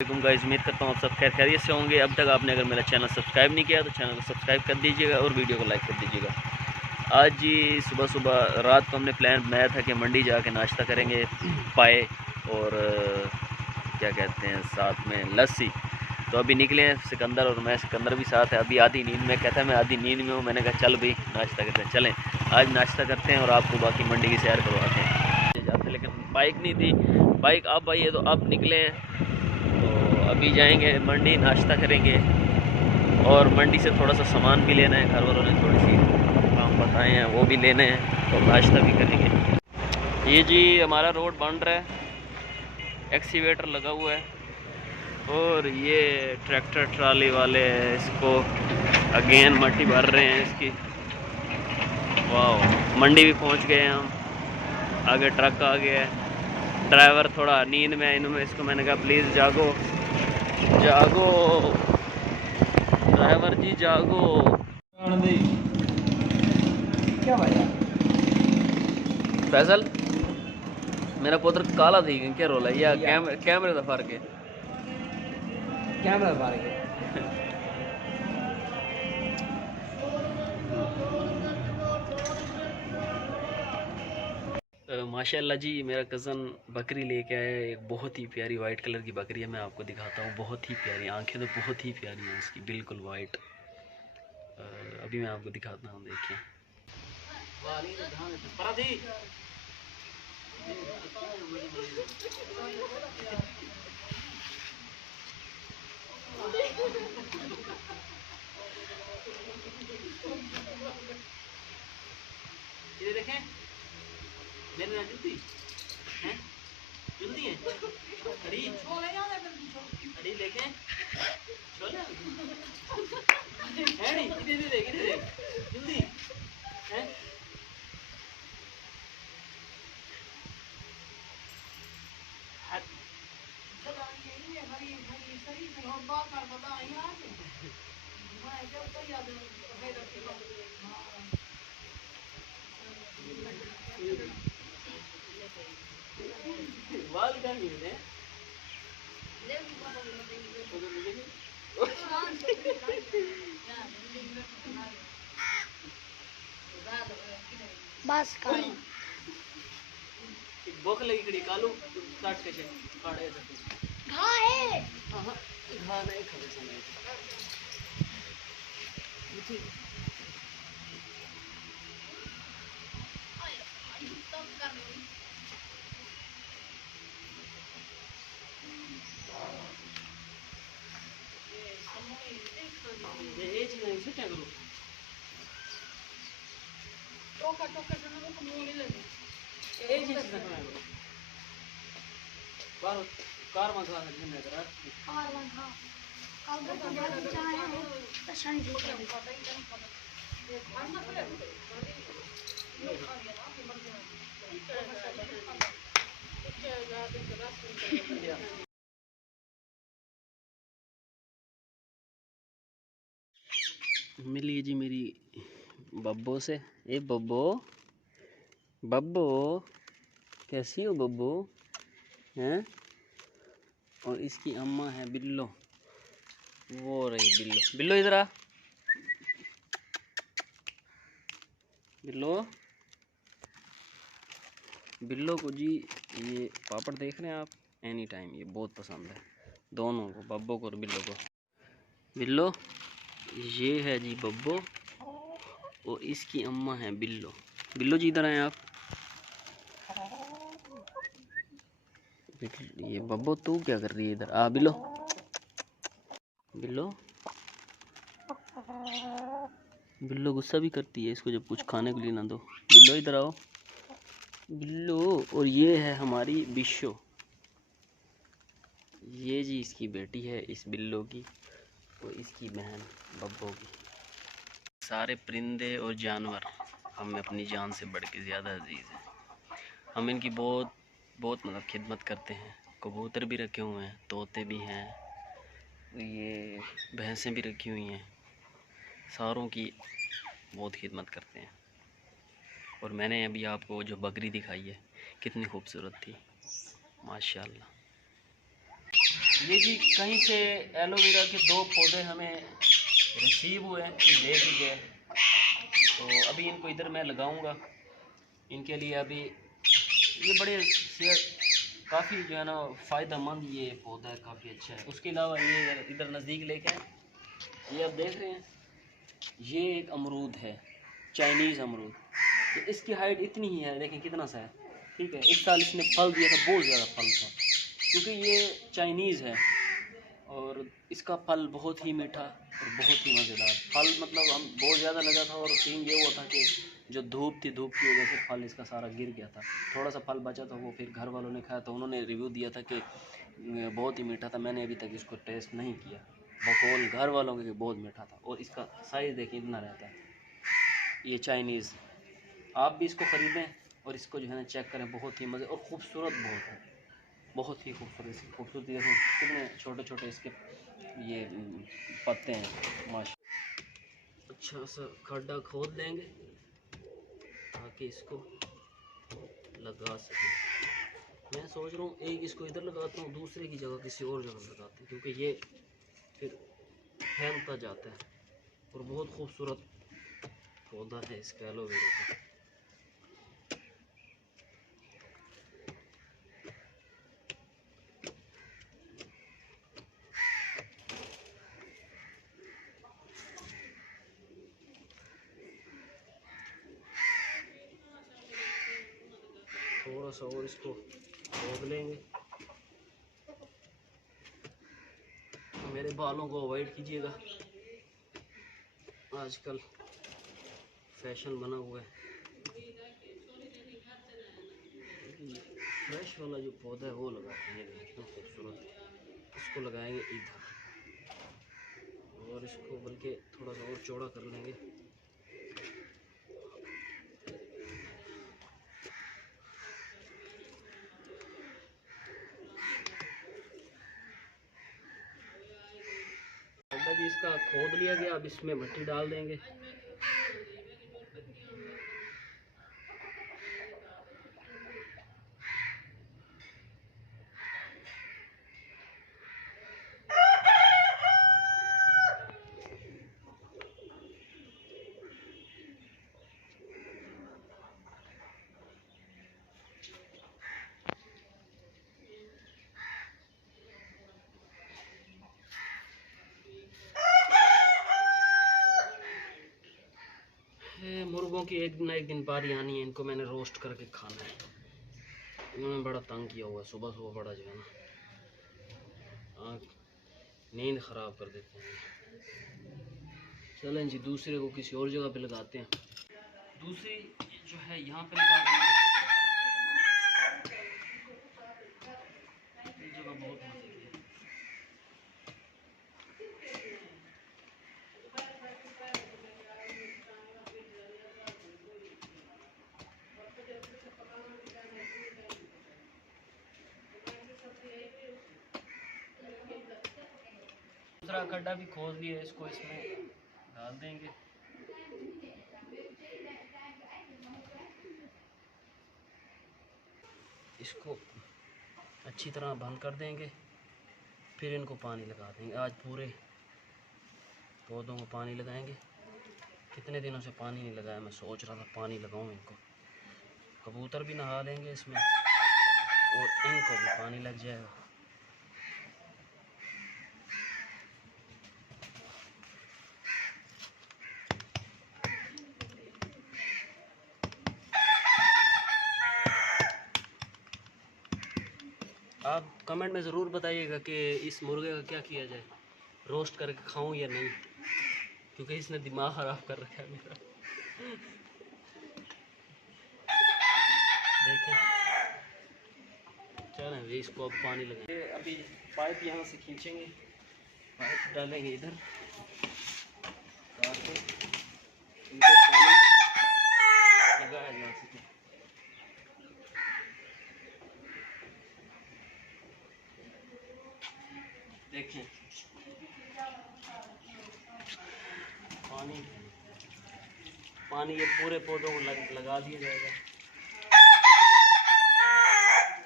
Guys, उम्मीद करता हूँ आप सब खैर खैरियत से होंगे। अब तक आपने अगर मेरा चैनल सब्सक्राइब नहीं किया तो चैनल को सब्सक्राइब कर दीजिएगा और वीडियो को लाइक कर दीजिएगा। आज जी सुबह सुबह रात को हमने प्लान बनाया था कि मंडी जाके नाश्ता करेंगे, पाए और क्या कहते हैं साथ में लस्सी। तो अभी निकले हैं सिकंदर और मैं, सिकंदर भी साथ है। अभी आधी नींद में, कहता है मैं आधी नींद में हूँ। मैंने कहा चल भाई नाश्ता करते हैं, चलें आज नाश्ता करते हैं और आपको बाकी मंडी की सैर करवाते हैं जाते। लेकिन बाइक नहीं थी, बाइक अब आई है तो अब निकले हैं। तो अभी जाएंगे मंडी, नाश्ता करेंगे और मंडी से थोड़ा सा सामान भी लेना है। घर वालों ने थोड़ी सी काम बताए हैं, वो भी लेने हैं, तो नाश्ता भी करेंगे। ये जी हमारा रोड बन रहा है, एक्सीवेटर लगा हुआ है और ये ट्रैक्टर ट्राली वाले इसको अगेन मट्टी भर रहे हैं इसकी। वाह, मंडी भी पहुंच गए हैं हम। आगे ट्रक आ गया है, ड्राइवर थोड़ा नींद में है। इन्होंने इसको मैंने कहा प्लीज़ जागो जागो ड्राइवर जी जागो। क्या भाई फैसल मेरा पुत्र काला थी क्या रोला या कैमरे का फर्क है? कैमरा फर्क है। माशाल्लाह जी, मेरा कज़न बकरी लेके आया है। एक बहुत ही प्यारी वाइट कलर की बकरी है। मैं आपको दिखाता हूँ, बहुत ही प्यारी आंखें तो बहुत ही प्यारी हैं उसकी, बिल्कुल वाइट। अभी मैं आपको दिखाता हूँ, देखिए। ये देखें मेरे ना जल्दी हैं, जल्दी है अड़ी अड़ी देखें छोले है नहीं, इधर देख जल्दी हैं। बाल क्या गिरते हैं? बस कालू भूख लगी खड़ी कालू काट के काटे घा है। हां घा नहीं खावे समय ये चीज नहीं क्या करूं टोका टोका से ना को मुंह नहीं लगे ये चीज से करना है बार कार में खा सकते हैं करा कार में खा काल तो बड़ा चाहे तो शंडी के पता ही नहीं पता ये खाना पड़े ये खा गया ना कि मर गया मिली जी मेरी बब्बो से। ए बब्बो, बब्बो कैसी हो बब्बो हैं? और इसकी अम्मा है बिल्लो, वो रही बिल्लो। बिल्लो इधर आ, बिल्लो। बिल्लो को जी ये पापड़ देख रहे हैं आप, एनी टाइम ये बहुत पसंद है दोनों को, बब्बो को और बिल्लो को। बिल्लो ये है जी बब्बो और इसकी अम्मा है बिल्लो। बिल्लो जी इधर आए आप। ये बब्बो तू क्या कर रही है इधर? आ बिल्लो, बिल्लो। बिल्लो गुस्सा भी करती है इसको जब कुछ खाने के लिए ना दो। बिल्लो इधर आओ बिल्लो। और ये है हमारी बिशो, ये जी इसकी बेटी है इस बिल्लो की और इसकी बहन बब्बो की। सारे परिंदे और जानवर हमें अपनी जान से बढ़ के ज़्यादा अजीज़ हैं। हम इनकी बहुत बहुत मतलब खिदमत करते हैं। कबूतर भी रखे हुए हैं, तोते भी हैं, ये भैंसें भी रखी हुई हैं, सारों की बहुत खिदमत करते हैं। और मैंने अभी आपको जो बकरी दिखाई है कितनी खूबसूरत थी माशाल्लाह। ये जी कहीं से एलोवेरा के 2 पौधे हमें रिसीव हुए हैं, दे भी गए। तो अभी इनको इधर मैं लगाऊंगा। इनके लिए अभी ये बड़े काफ़ी जो है ना फ़ायदेमंद ये पौधा है, काफ़ी अच्छा है। उसके अलावा ये इधर नज़दीक लेके ये आप देख रहे हैं, ये एक अमरूद है, चाइनीज़ अमरूद। तो इसकी हाइट इतनी ही है, देखें कितना सा है, ठीक है। इस साल इसने फल दिया था, बहुत ज़्यादा फल था, क्योंकि ये चाइनीज़ है और इसका फल बहुत ही मीठा और बहुत ही मज़ेदार फल। मतलब हम बहुत ज़्यादा लगा था और सीन ये हुआ था कि जो धूप थी, धूप की वजह से फल इसका सारा गिर गया था। थोड़ा सा फल बचा था, वो फिर घर वालों ने खाया तो उन्होंने रिव्यू दिया था कि बहुत ही मीठा था। मैंने अभी तक इसको टेस्ट नहीं किया, बकौल घर वालों के बहुत मीठा था। और इसका साइज़ देखिए इतना रहता है, ये चाइनीज़। आप भी इसको ख़रीदें और इसको जो है ना चेक करें, बहुत ही मज़े और ख़ूबसूरत बहुत है, बहुत ही खूबसूरत। इसकी खूबसूरती देखें, कितने छोटे छोटे इसके ये पत्ते हैं माशा। अच्छा सा खड्डा खोद देंगे ताकि इसको लगा सकें। मैं सोच रहा हूँ एक इसको इधर लगाता हूँ, दूसरे की जगह किसी और जगह लगाते हैं, क्योंकि ये फिर फैलता जाता है और बहुत खूबसूरत पौधा है इसका एलोवेरा का। थोड़ा सा और इसको खोद लेंगे। मेरे बालों को अवॉइड कीजिएगा, आजकल फैशन बना हुआ है। फ्रेश वाला जो पौधा है वो लगाते हैं, एकदम खूबसूरत। इसको लगाएंगे इधर और इसको बल्कि थोड़ा सा और चौड़ा कर लेंगे। गड्ढा जी इसका खोद लिया गया, अब इसमें मिट्टी डाल देंगे। मुर्गों की एक ना एक दिन बारी आनी है, इनको मैंने रोस्ट करके खाना है। इन्होंने बड़ा तंग किया हुआ है, सुबह सुबह बड़ा जो है ना आँख नींद ख़राब कर देते हैं। चलें जी, दूसरे को किसी और जगह पे लगाते हैं। दूसरी जो है यहाँ पे लगा देंगे। ये जगह बहुत मजे की है। दूसरा गड्ढा भी खोद लिया, इसको इसमें डाल देंगे। इसको अच्छी तरह बंद कर देंगे, फिर इनको पानी लगा देंगे। आज पूरे पौधों को पानी लगाएंगे। कितने दिनों से पानी नहीं लगाया, मैं सोच रहा था पानी लगाऊं इनको। कबूतर भी नहा लेंगे इसमें और इनको भी पानी लग जाएगा। आप कमेंट में ज़रूर बताइएगा कि इस मुर्गे का क्या किया जाए, रोस्ट करके खाऊं या नहीं, क्योंकि इसने दिमाग ख़राब कर रखा है मेरा। देखें, चलें भाई इसको अब पानी लगाएंगे। अभी पाइप यहाँ से खींचेंगे, पाइप डालेंगे इधर ताकि इनको पानी लगाया जा सके। देखें पानी ये पूरे पौधों को लगा दिया जाएगा।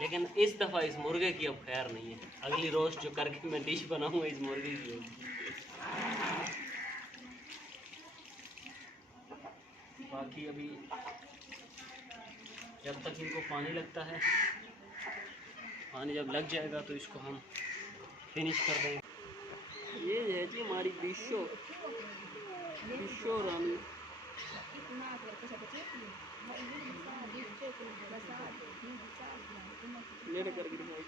लेकिन इस दफ़ा इस मुर्गे की अब खैर नहीं है। अगली रोस्ट जो करके मैं डिश बनाऊँगा इस मुर्गे की होगी। बाकी अभी जब तक इनको पानी लगता है, पानी जब लग जाएगा तो इसको हम फिनिश कर देंगे। ये है जी हमारी डिशो रानी। लेट करके दिखाई।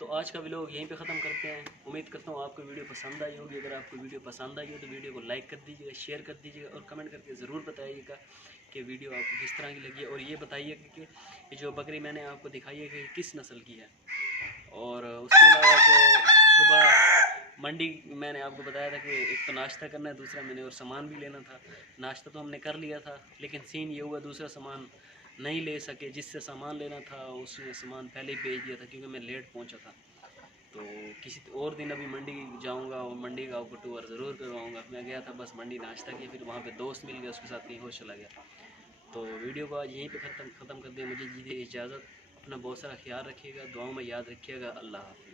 तो आज का व्लॉग यहीं पे ख़त्म करते हैं। उम्मीद करता हूँ आपको वीडियो पसंद आई होगी। अगर आपको वीडियो पसंद आई हो तो वीडियो को लाइक कर दीजिएगा, शेयर कर दीजिएगा और कमेंट करके ज़रूर बताइएगा कि वीडियो आपको किस तरह की लगी। और ये बताइएगा कि ये जो बकरी मैंने आपको दिखाई है कि किस नस्ल की है। और उसके अलावा जो सुबह मंडी मैंने आपको बताया था कि एक तो नाश्ता करना है, दूसरा मैंने और सामान भी लेना था। नाश्ता तो हमने कर लिया था, लेकिन सीन ये हुआ दूसरा सामान नहीं ले सके। जिससे सामान लेना था उसने सामान पहले ही भेज दिया था क्योंकि मैं लेट पहुंचा था। तो किसी और दिन अभी मंडी जाऊंगा और मंडी का आपको टूर ज़रूर करवाऊंगा। मैं गया था बस मंडी नाश्ता किया, फिर वहाँ पे दोस्त मिल गया, उसके साथ कहीं और चला गया। तो वीडियो को आज यहीं पे ख़त्म कर दें। मुझे दीजिए इजाज़त। अपना बहुत सारा ख्याल रखिएगा, दुआओं में याद रखिएगा। अल्लाह हाफ़िज़।